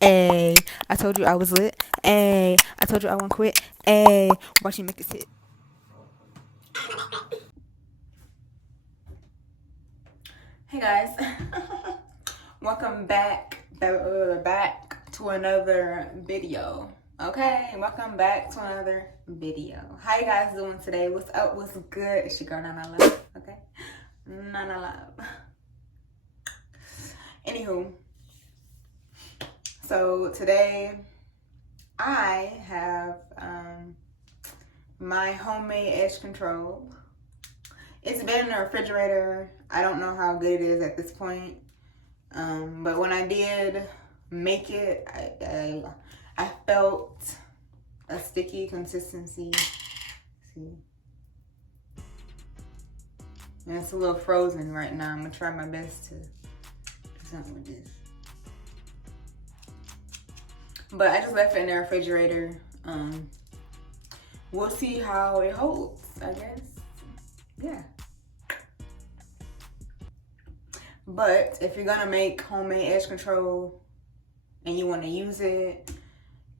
Ayy, I told you I was lit. Ayy, I told you I won't quit. Ayy, watch you make this hit. Hey guys, welcome back to another video. Okay, welcome back to another video. How you guys doing today? What's up? What's good? It's your girl Nana Love. Okay, Nana Love. Anywho, so today I have my homemade edge control. It's been in the refrigerator. I don't know how good it is at this point. But when I did make it, I felt a sticky consistency. See? And it's a little frozen right now. I'm gonna try my best to do something with this. But I just left it in the refrigerator. We'll see how it holds, I guess. Yeah. But if you're gonna make homemade edge control and you want to use it,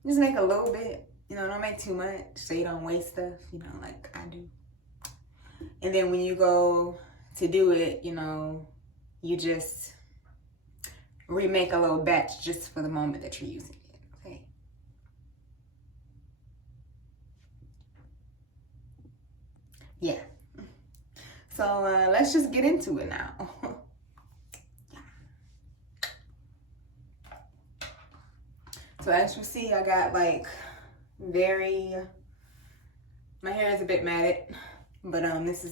just make a little bit. You know, don't make too much so you don't waste stuff, you know, like I do. And then when you go to do it, you know, you just remake a little batch just for the moment that you're using it, okay? Yeah. So let's just get into it now. So as you see, I got like my hair is a bit matted, but this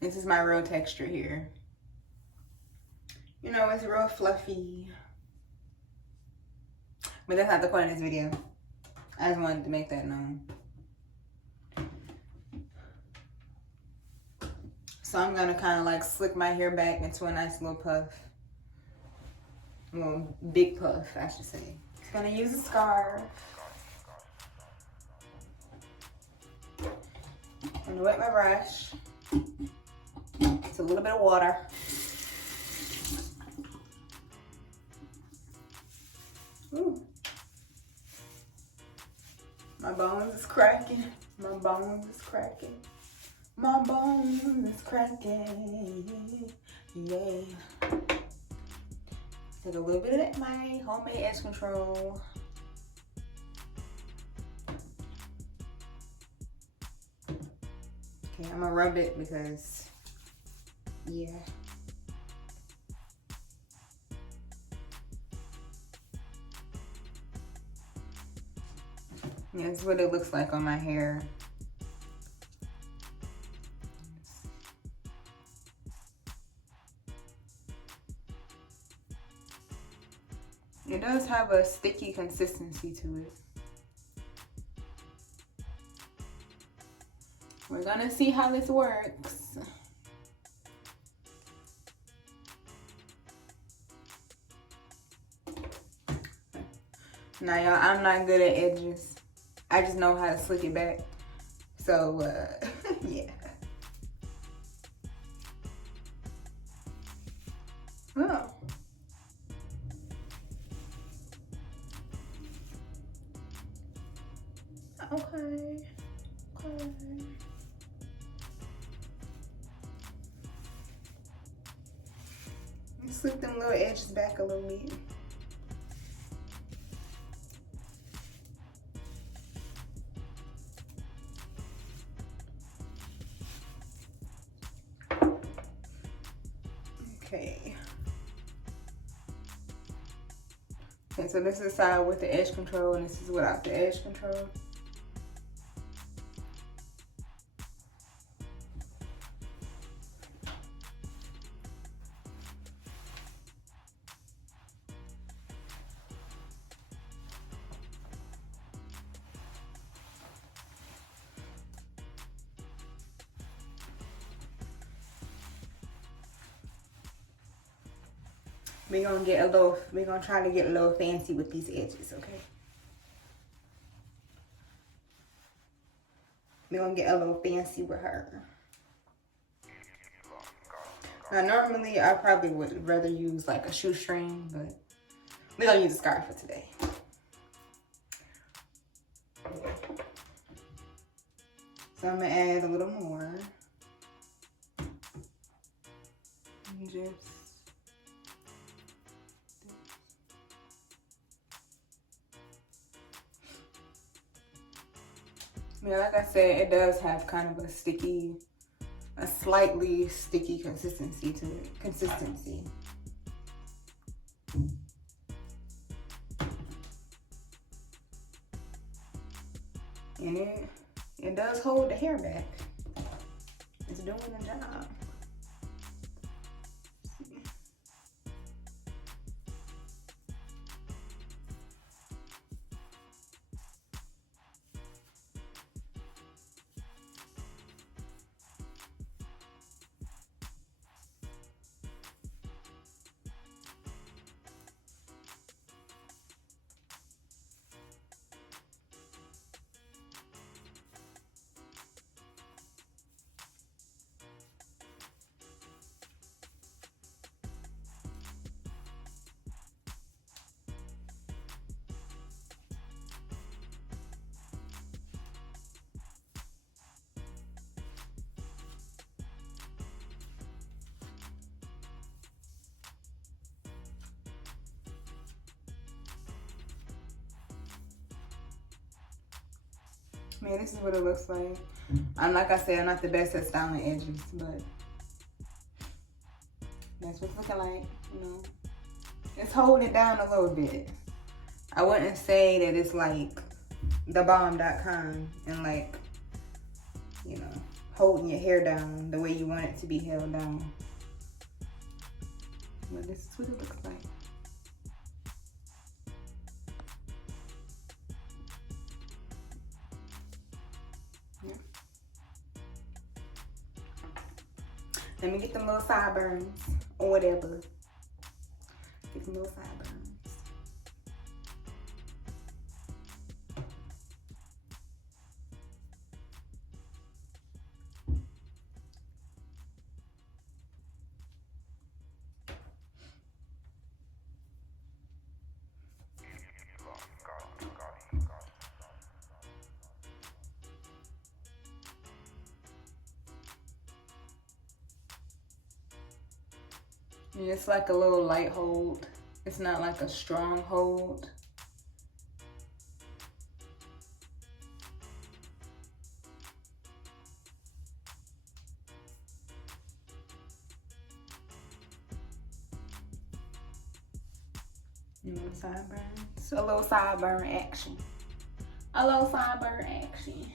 is my real texture here. You know, it's real fluffy. But that's not the point of this video. I just wanted to make that known. So I'm gonna kind of like slick my hair back into a nice little puff. Well, big puff, I should say. Gonna use a scarf. I'm gonna wet my brush. It's a little bit of water. Ooh. My bones is cracking. My bones is cracking. My bones is cracking. Yeah. Take a little bit of my homemade edge control. Okay, I'm gonna rub it because, yeah. Yeah, this is what it looks like on my hair. It does have a sticky consistency to it. We're gonna see how this works. Now y'all, I'm not good at edges. I just know how to slick it back. So, yeah. Oh. Okay. Slip them little edges back a little bit. Okay. Okay, so this is the side with the edge control and this is without the edge control. We're gonna try to get a little fancy with these edges, okay? We're gonna get a little fancy with her. Now, normally I probably would rather use like a shoestring, but We're gonna use a scarf for today. So I'm gonna add a little more. And just yeah, like I said, it does have kind of a slightly sticky consistency to it. And it does hold the hair back. It's doing the job. Man, this is what it looks like. Like I said, I'm not the best at styling edges, but that's what it's looking like, you know. It's holding it down a little bit. I wouldn't say that it's like thebomb.com and like, you know, holding your hair down the way you want it to be held down. But this is what it looks like. Let me get them little sideburns or whatever. Get some little sideburns. And it's like a little light hold. It's not like a strong hold. You know, sideburns. A little sideburn action. A little sideburn action.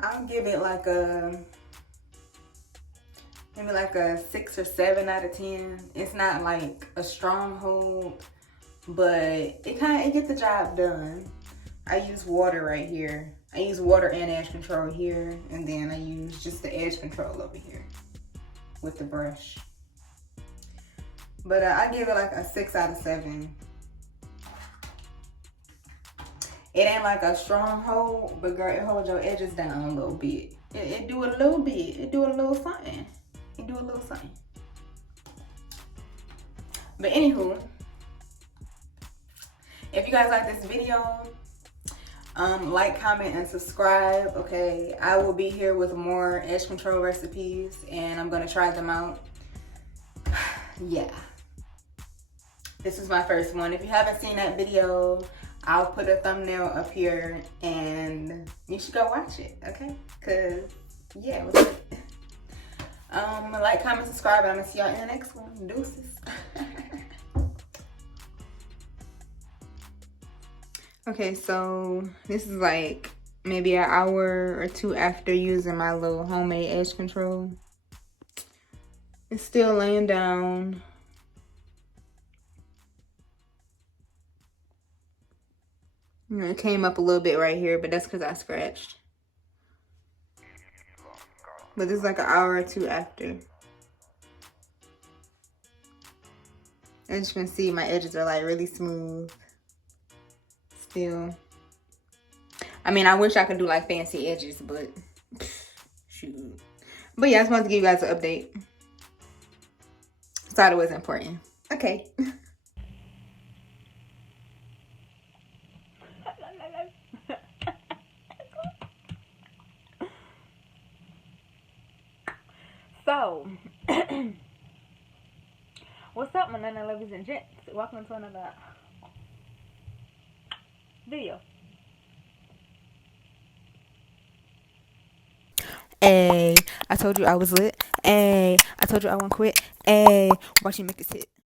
I'll give it like maybe like a 6 or 7 out of 10. It's not like a strong hold, but it gets the job done. I use water right here. I use water and edge control here, and then I use just the edge control over here with the brush. But I give it like a 6 out of 7. It ain't like a strong hold, but girl, it holds your edges down a little bit. It do a little bit. It do a little something. It do a little something. But anywho, if you guys like this video, like, comment, and subscribe, okay? I will be here with more edge control recipes, and I'm gonna try them out. Yeah. This is my first one. If you haven't seen that video, I'll put a thumbnail up here, and you should go watch it, okay? Cause yeah, it was good. Like, comment, subscribe, and I'm gonna see y'all in the next one. Deuces. Okay, so this is like maybe an hour or 2 after using my little homemade edge control. It's still laying down. It came up a little bit right here, but that's because I scratched. But this is like an hour or two after. As you can see, my edges are like really smooth still. I mean, I wish I could do like fancy edges, but shoot. But yeah, I just wanted to give you guys an update. Thought it was important. Okay. So, what's up, my nana ladies and gents? Welcome to another video. Hey, I told you I was lit. Hey, I told you I won't quit. Hey, watch you make this hit.